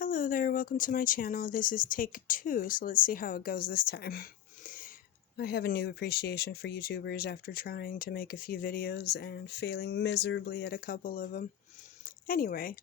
Hello there, welcome to my channel. This is take 2, so let's see how it goes this time. I have a new appreciation for YouTubers after trying to make a few videos and failing miserably at a couple of them. Anyway,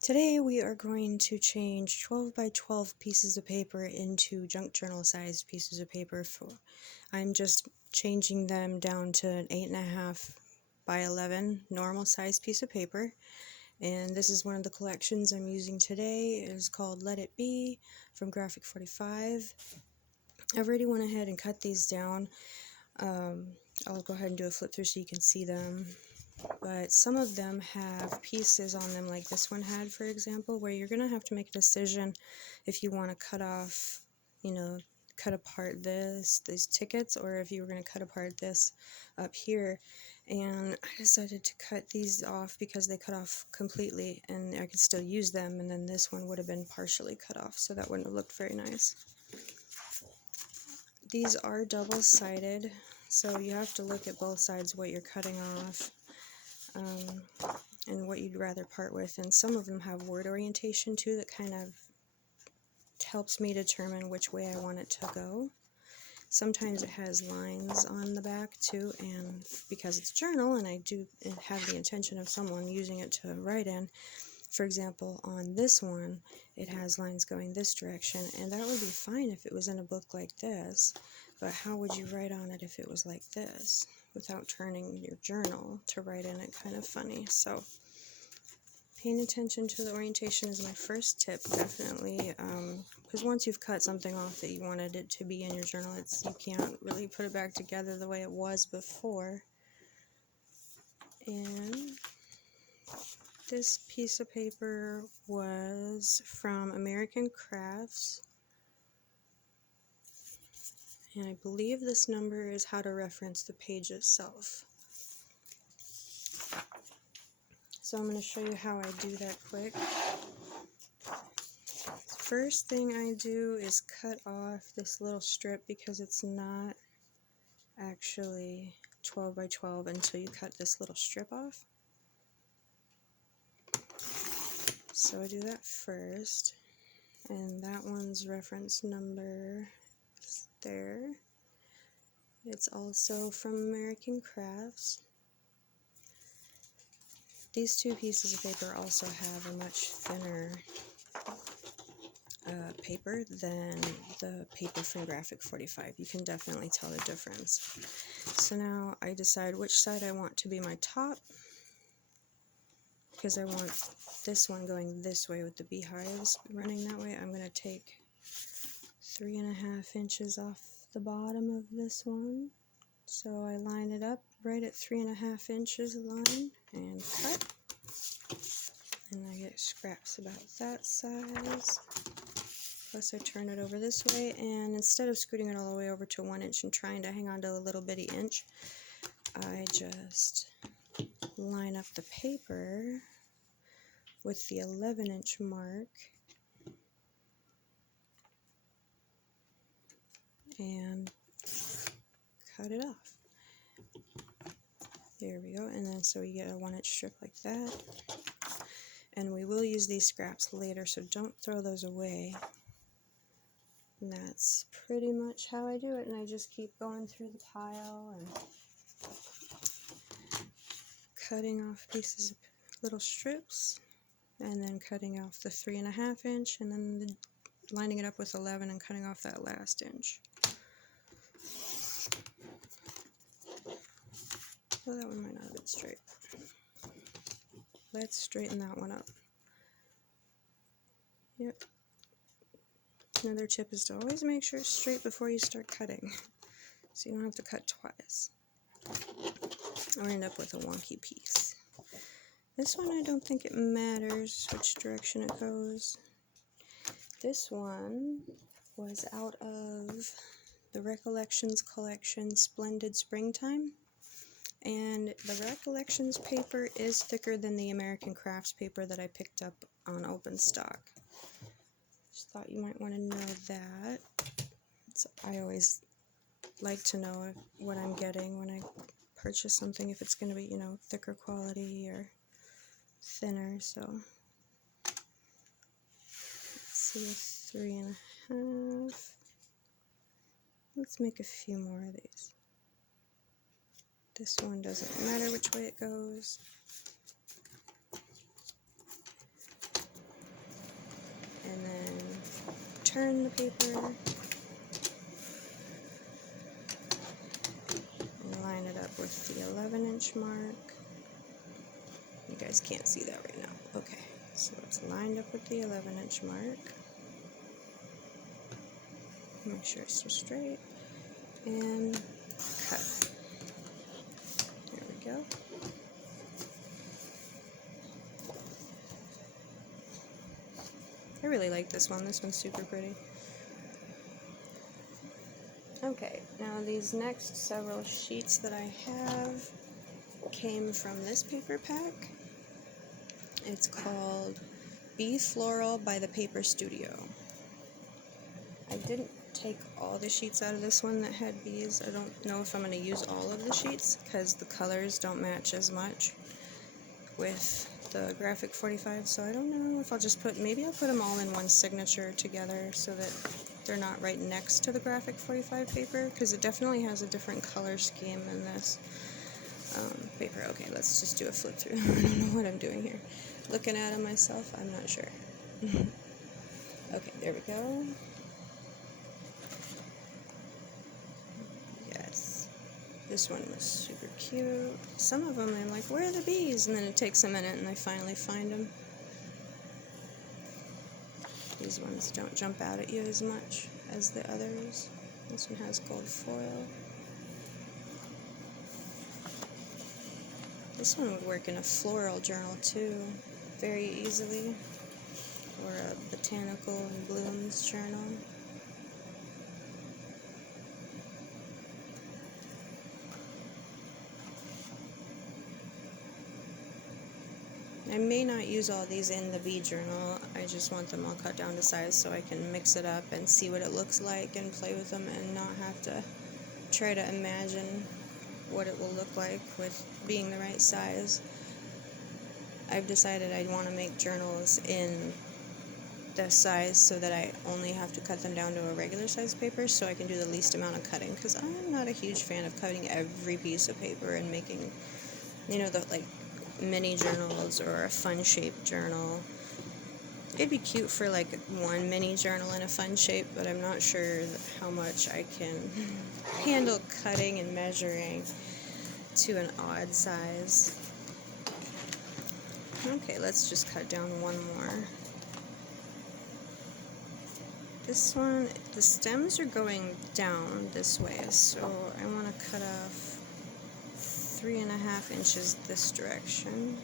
today we are going to change 12 by 12 pieces of paper into junk journal sized pieces of paper. I'm just changing them down to an 8.5 by 11 normal sized piece of paper. And this is one of the collections I'm using today. It is called Let It Be from Graphic 45. I've already went ahead and cut these down. I'll go ahead and do a flip through so you can see them. But some of them have pieces on them like this one had, for example, where you're going to have to make a decision if you want to cut off, cut apart these tickets, or if you were going to cut apart this up here. And I decided to cut these off because they cut off completely and I could still use them, and then this one would have been partially cut off, so that wouldn't have looked very nice. These are double-sided, so you have to look at both sides what you're cutting off and what you'd rather part with. And some of them have word orientation too that kind of helps me determine which way I want it to go. Sometimes it has lines on the back too, and because it's a journal and I do have the intention of someone using it to write in, for example, on this one, it has lines going this direction, and that would be fine if it was in a book like this, but how would you write on it if it was like this, without turning your journal to write in it? Kind of funny. So paying attention to the orientation is my first tip, definitely, because once you've cut something off that you wanted it to be in your journal, you can't really put it back together the way it was before. And this piece of paper was from American Crafts, and I believe this number is how to reference the page itself. So I'm going to show you how I do that quick. First thing I do is cut off this little strip because it's not actually 12 by 12 until you cut this little strip off. So I do that first, and that one's reference number is there. It's also from American Crafts. These two pieces of paper also have a much thinner paper than the paper from Graphic 45. You can definitely tell the difference. So now I decide which side I want to be my top, because I want this one going this way with the beehives running that way. I'm going to take 3.5 inches off the bottom of this one. So I line it up right at 3.5 inches line and cut. And I get scraps about that size. Plus I turn it over this way, and instead of scooting it all the way over to 1 inch and trying to hang on to a little bitty inch, I just line up the paper with the 11-inch mark and cut it off. There we go, and then so you get a 1-inch strip like that. And we will use these scraps later, so don't throw those away. And that's pretty much how I do it, and I just keep going through the pile and cutting off pieces of little strips, and then cutting off the 3.5 inch, and then lining it up with 11 and cutting off that last inch. Oh, that one might not have been straight. Let's straighten that one up. Yep. Another tip is to always make sure it's straight before you start cutting, so you don't have to cut twice or end up with a wonky piece. This one, I don't think it matters which direction it goes. This one was out of the Recollections collection, Splendid Springtime. And the Recollections paper is thicker than the American Crafts paper that I picked up on open stock. Just thought you might want to know that. So I always like to know what I'm getting when I purchase something, if it's going to be, thicker quality or thinner. So see, 3.5. Let's make a few more of these. This one doesn't matter which way it goes. And then turn the paper and line it up with the 11-inch mark. You guys can't see that right now. Okay, so it's lined up with the 11-inch mark. Make sure it's still straight. And cut. There we go. I really like this one. This one's super pretty. Okay, now these next several sheets that I have came from this paper pack. It's called Bee Floral by the Paper Studio. I didn't take all the sheets out of this one that had bees. I don't know if I'm going to use all of the sheets because the colors don't match as much with the Graphic 45, so I don't know if I'll just maybe I'll put them all in one signature together so that they're not right next to the Graphic 45 paper, because it definitely has a different color scheme in this paper. Okay, let's just do a flip through. I don't know what I'm doing here. Looking at them myself, I'm not sure. Okay, there we go. Yes. This one was super cute. Some of them I'm like, where are the bees? And then it takes a minute and I finally find them. These ones don't jump out at you as much as the others. This one has gold foil. This one would work in a floral journal too, very easily, or a botanical and blooms journal. I may not use all these in the bee journal. I just want them all cut down to size so I can mix it up and see what it looks like and play with them and not have to try to imagine what it will look like with being the right size. I've decided I want to make journals in the size so that I only have to cut them down to a regular size paper so I can do the least amount of cutting, because I'm not a huge fan of cutting every piece of paper and making, you know, the like mini journals or a fun shaped journal. It'd be cute for like one mini journal in a fun shape, but I'm not sure how much I can handle cutting and measuring to an odd size. Okay, let's just cut down one more. This one, the stems are going down this way, so I want to cut off 3.5 inches this direction.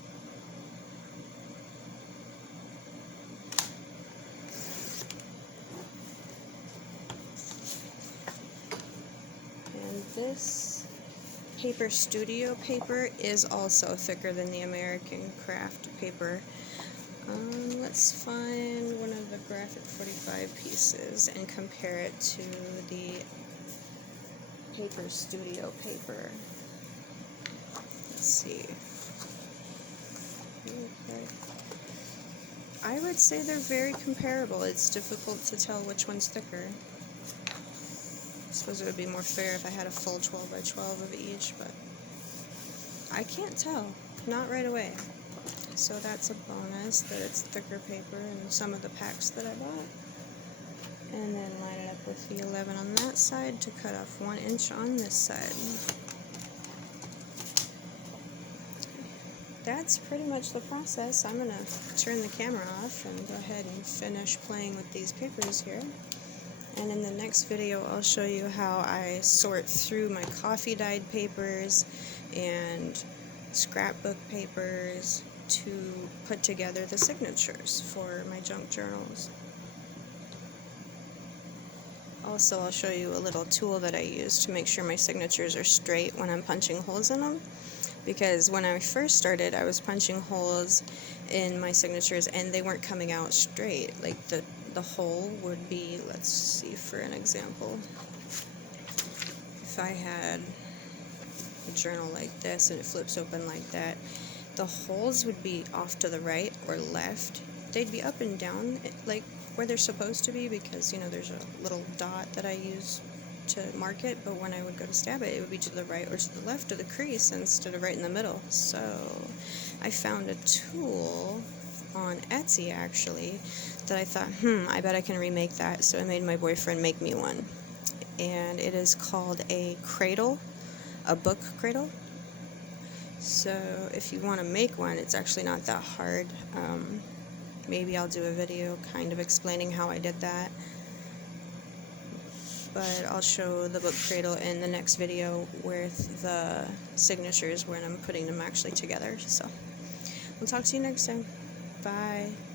And this Paper Studio paper is also thicker than the American Craft paper. Let's find one of the Graphic 45 pieces and compare it to the Paper Studio paper. Let's see. Okay. I would say they're very comparable. It's difficult to tell which one's thicker. I suppose it would be more fair if I had a full 12 by 12 of each, but I can't tell. Not right away. So that's a bonus that it's thicker paper in some of the packs that I bought. And then line it up with the 11 on that side to cut off 1 inch on this side. That's pretty much the process. I'm going to turn the camera off and go ahead and finish playing with these papers here. And in the next video, I'll show you how I sort through my coffee-dyed papers and scrapbook papers to put together the signatures for my junk journals. Also, I'll show you a little tool that I use to make sure my signatures are straight when I'm punching holes in them. Because when I first started, I was punching holes in my signatures and they weren't coming out straight. Like the hole would be, let's see for an example. If I had a journal like this and it flips open like that, the holes would be off to the right or left. They'd be up and down, like where they're supposed to be, because, you know, there's a little dot that I use to mark it, but when I would go to stab it, it would be to the right or to the left of the crease instead of right in the middle. So I found a tool on Etsy, actually, that I thought, I bet I can remake that. So I made my boyfriend make me one. And it is called a cradle, a book cradle. So if you want to make one, it's actually not that hard. Maybe I'll do a video kind of explaining how I did that. But I'll show the book cradle in the next video with the signatures when I'm putting them actually together. So we'll talk to you next time. Bye.